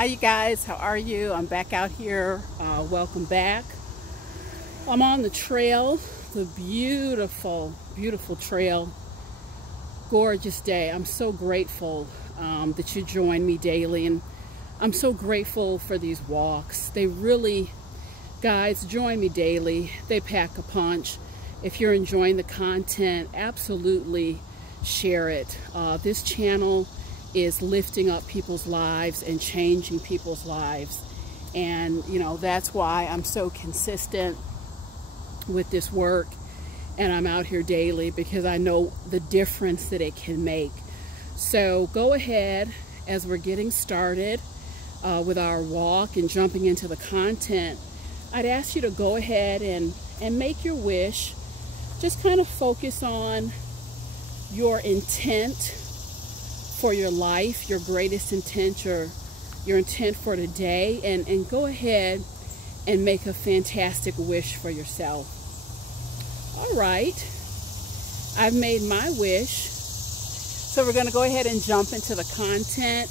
Hi you guys, how are you? I'm back out here. Welcome back. I'm on the trail, the beautiful, beautiful trail. Gorgeous day. I'm so grateful that you join me daily, and I'm so grateful for these walks. They really, guys, join me daily. They pack a punch. If you're enjoying the content, absolutely share it. This channel is lifting up people's lives and changing people's lives, and you know, that's why I'm so consistent with this work, and I'm out here daily because I know the difference that it can make. So go ahead, as we're getting started with our walk and jumping into the content, I'd ask you to go ahead and make your wish. Just kind of focus on your intent for your life, your greatest intent, your intent for today, and go ahead and make a fantastic wish for yourself. All right, I've made my wish, so we're going to go ahead and jump into the content.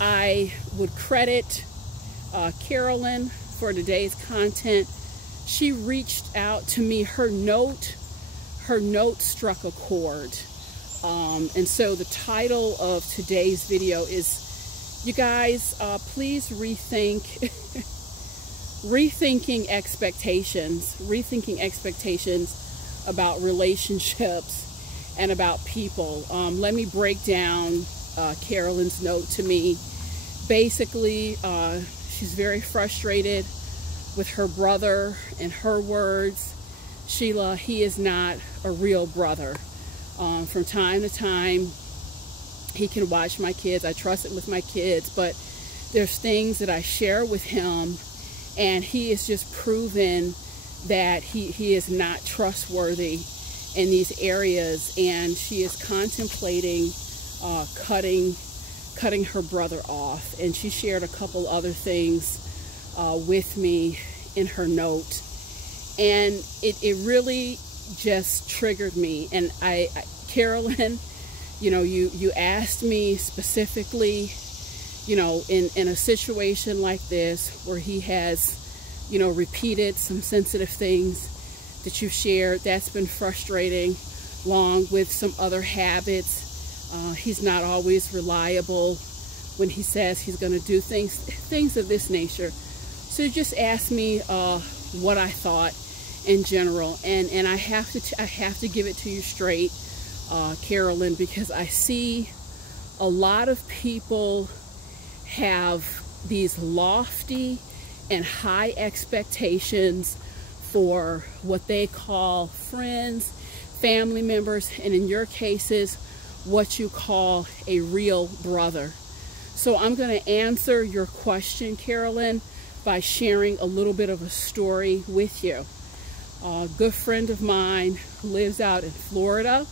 I would credit Carolyn for today's content. She reached out to me. Her note struck a chord. And so the title of today's video is, you guys, please rethinking expectations about relationships and about people. Let me break down Carolyn's note to me. Basically, she's very frustrated with her brother. In her words, Sheila, he is not a real brother. From time to time, he can watch my kids. I trust it with my kids, but there's things that I share with him, and he is just proven that he is not trustworthy in these areas, and she is contemplating cutting her brother off. And she shared a couple other things with me in her note, and it really just triggered me. And Carolyn, you know, you asked me specifically, you know, in a situation like this where he has, you know, repeated some sensitive things that you shared. That's been frustrating, along with some other habits. He's not always reliable when he says he's going to do things of this nature. So just asked me what I thought in general, and I have to give it to you straight, Carolyn, because I see a lot of people have these lofty and high expectations for what they call friends, family members, and in your cases, what you call a real brother. So I'm going to answer your question, Carolyn, by sharing a little bit of a story with you. A good friend of mine lives out in Florida.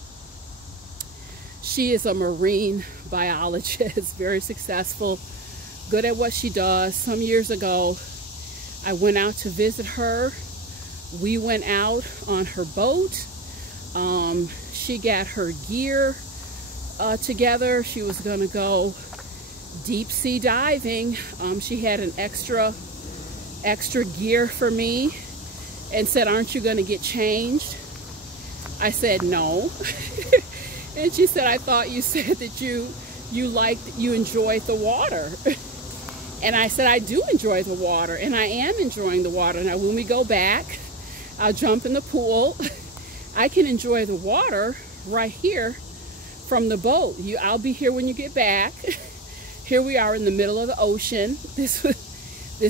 She is a marine biologist, very successful, good at what she does. Some years ago, I went out to visit her. We went out on her boat. She got her gear together. She was going to go deep sea diving. She had an extra gear for me, and said, "Aren't you going to get changed?" I said, "No." And she said, "I thought you said that you enjoyed the water." And I said, "I do enjoy the water, and I am enjoying the water. Now, when we go back, I'll jump in the pool. I can enjoy the water right here from the boat. I'll be here when you get back." Here we are in the middle of the ocean. This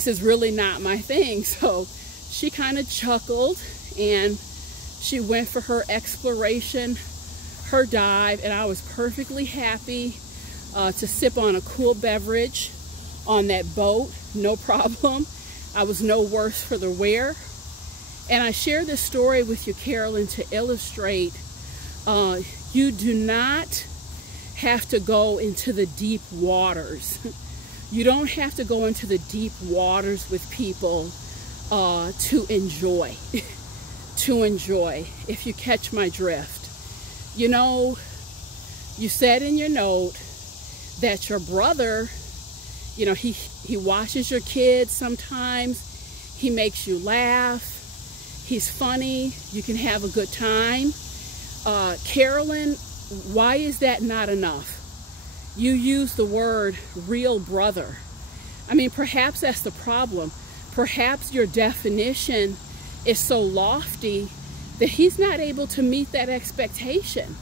is really not my thing. So she kind of chuckled, and she went for her exploration, her dive, and I was perfectly happy to sip on a cool beverage on that boat. No problem. I was no worse for the wear. And I share this story with you, Carolyn, to illustrate you do not have to go into the deep waters. You don't have to go into the deep waters with people to enjoy, if you catch my drift. You know, you said in your note that your brother You know, he watches your kids sometimes. He makes you laugh. He's funny. You can have a good time. Carolyn, why is that not enough? You use the word real brother. I mean, perhaps that's the problem. Perhaps your definition is so lofty that he's not able to meet that expectation.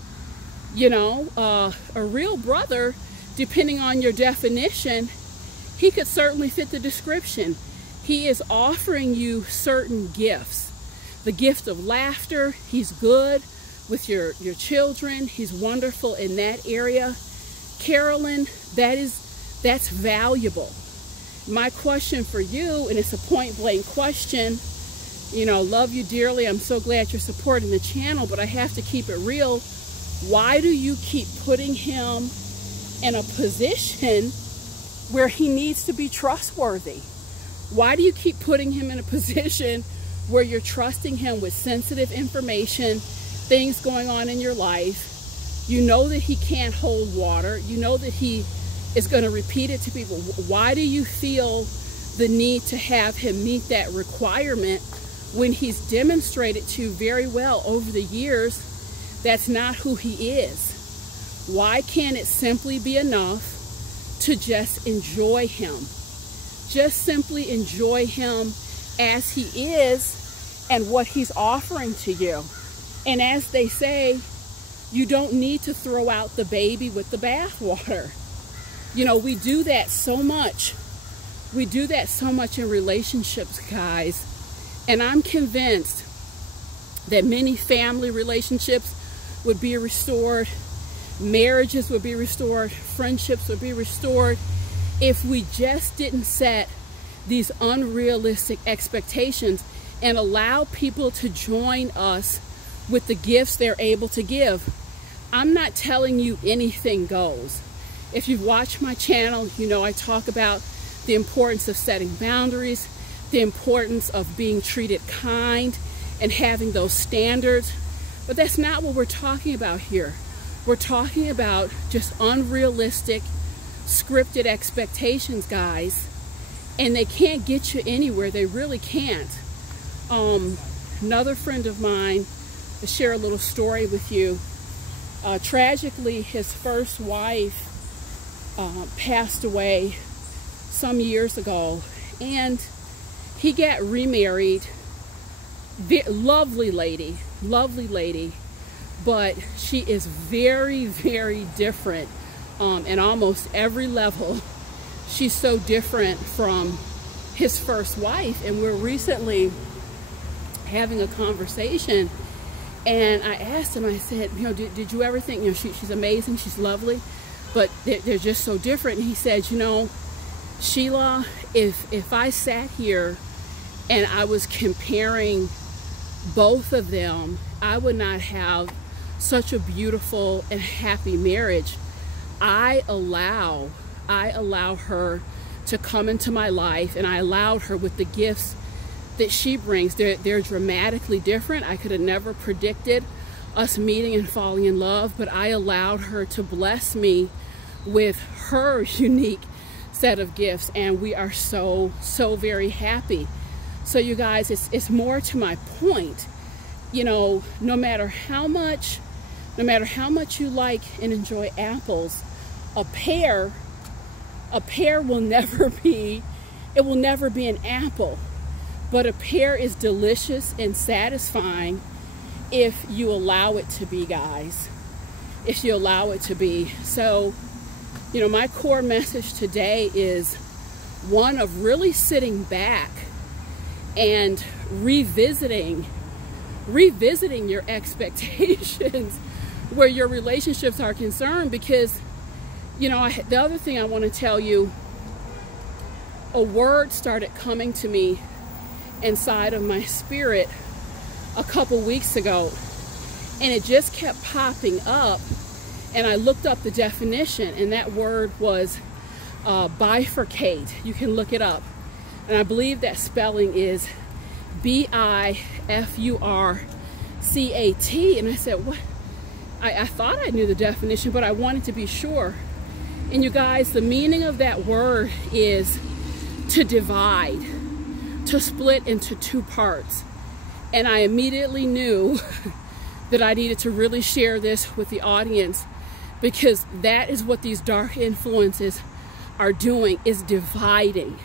You know, a real brother, depending on your definition, he could certainly fit the description. He is offering you certain gifts. The gift of laughter, he's good with your children. He's wonderful in that area. Carolyn, that's valuable. My question for you, and it's a point blank question, you know, love you dearly. I'm so glad you're supporting the channel, but I have to keep it real. Why do you keep putting him in a position where he needs to be trustworthy? Why do you keep putting him in a position where you're trusting him with sensitive information, things going on in your life? You know that he can't hold water. You know that he is going to repeat it to people. Why do you feel the need to have him meet that requirement when he's demonstrated to you very well over the years that's not who he is? Why can't it simply be enough to just enjoy him? Just simply enjoy him as he is and what he's offering to you. And as they say, you don't need to throw out the baby with the bathwater. You know, we do that so much. We do that so much in relationships, guys. And I'm convinced that many family relationships would be restored, marriages would be restored, friendships would be restored if we just didn't set these unrealistic expectations and allow people to join us with the gifts they're able to give. I'm not telling you anything goes. If you've watched my channel, you know I talk about the importance of setting boundaries, the importance of being treated kind and having those standards. But that's not what we're talking about here. We're talking about just unrealistic, scripted expectations, guys. And they can't get you anywhere. They really can't. Another friend of mine, to share a little story with you. Tragically, his first wife passed away some years ago, and he got remarried. Lovely lady, but she is very, very different in almost every level. She's so different from his first wife, and we're recently having a conversation, and I asked him, I said, you know, did you ever think, you know, she's amazing, she's lovely, but they're just so different? And he said, you know, Sheila, if I sat here and I was comparing both of them, I would not have such a beautiful and happy marriage. I allow her to come into my life, and I allowed her with the gifts that she brings. They're dramatically different. I could have never predicted us meeting and falling in love, but I allowed her to bless me with her unique set of gifts, and we are so very happy. So you guys, it's more to my point. You know, no matter how much you like and enjoy apples, a pear will never be an apple. But a pear is delicious and satisfying if you allow it to be, guys. If you allow it to be. So, you know, my core message today is one of really sitting back and revisiting your expectations where your relationships are concerned. Because, you know, the other thing I want to tell you, a word started coming to me inside of my spirit a couple weeks ago, and it just kept popping up, and I looked up the definition, and that word was bifurcate. You can look it up, and I believe that spelling is B-I-F-U-R-C-A-T. And I said, what? I thought I knew the definition, but I wanted to be sure. And you guys, the meaning of that word is to divide, to split into two parts. And I immediately knew that I needed to really share this with the audience, because that is what these dark influences are doing, is dividing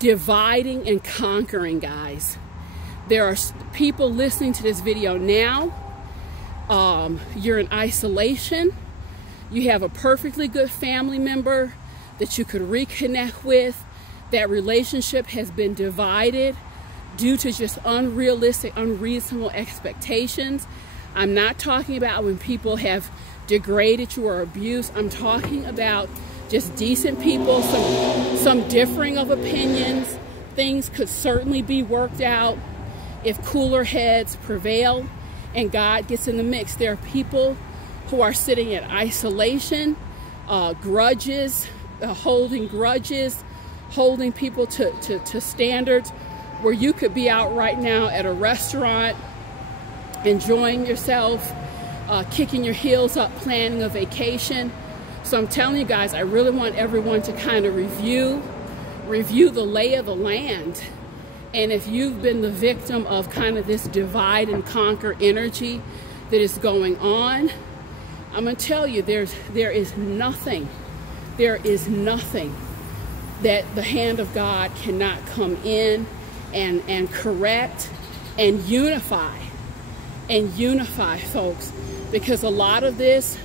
and conquering, guys. There are people listening to this video now. You're in isolation. You have a perfectly good family member that you could reconnect with. That relationship has been divided due to just unrealistic, unreasonable expectations. I'm not talking about when people have degraded you or abused. I'm talking about just decent people, some differing of opinions. Things could certainly be worked out if cooler heads prevail and God gets in the mix. There are people who are sitting in isolation, grudges, holding grudges, holding people to standards where you could be out right now at a restaurant, enjoying yourself, kicking your heels up, planning a vacation. So I'm telling you guys, I really want everyone to kind of review the lay of the land. And if you've been the victim of kind of this divide and conquer energy that is going on, I'm going to tell you, there is nothing that the hand of God cannot come in and correct and unify, folks. Because a lot of this,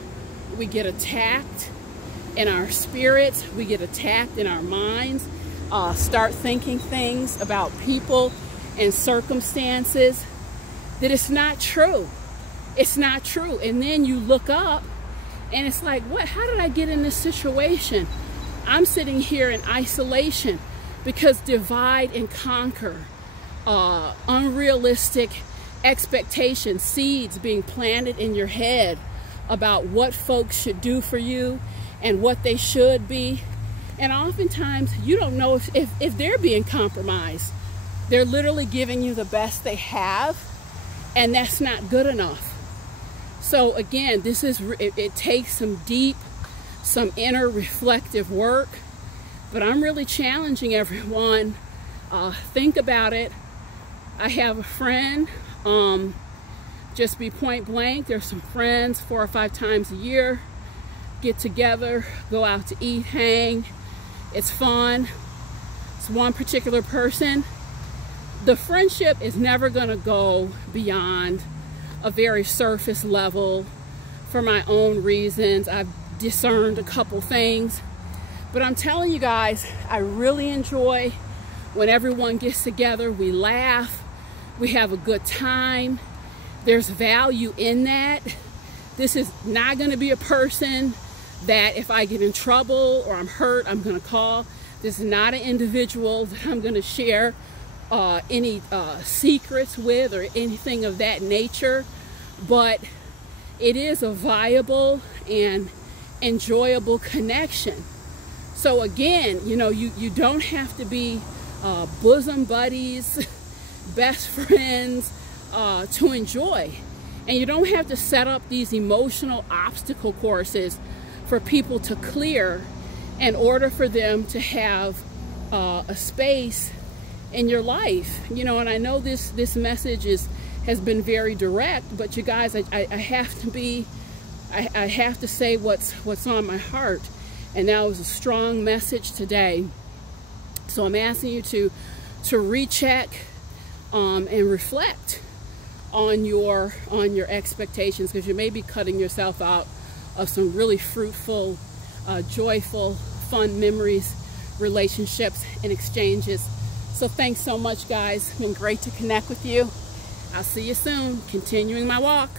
we get attacked in our spirits, we get attacked in our minds, start thinking things about people and circumstances that it's not true. It's not true. And then you look up and it's like, what? How did I get in this situation? I'm sitting here in isolation because divide and conquer, unrealistic expectations, seeds being planted in your head about what folks should do for you and what they should be. And oftentimes you don't know if they're being compromised. They're literally giving you the best they have, and that's not good enough. So again, it takes some inner reflective work, but I'm really challenging everyone. Think about it. I have a friend, just be point blank, there's some friends 4 or 5 times a year, get together, go out to eat, hang, it's fun. It's one particular person. The friendship is never gonna go beyond a very surface level for my own reasons. I've discerned a couple things, but I'm telling you guys, I really enjoy when everyone gets together. We laugh, we have a good time. There's value in that. This is not going to be a person that if I get in trouble or I'm hurt, I'm going to call. This is not an individual that I'm going to share any secrets with or anything of that nature, but it is a viable and enjoyable connection. So again, you know, you don't have to be bosom buddies, best friends to enjoy. And you don't have to set up these emotional obstacle courses for people to clear in order for them to have a space in your life. You know, and I know this message has been very direct, but you guys, I have to say what's on my heart. And that was a strong message today. So I'm asking you to recheck and reflect on your expectations, because you may be cutting yourself out of some really fruitful, joyful, fun memories, relationships, and exchanges. So thanks so much, guys. It's been great to connect with you. I'll see you soon, continuing my walk.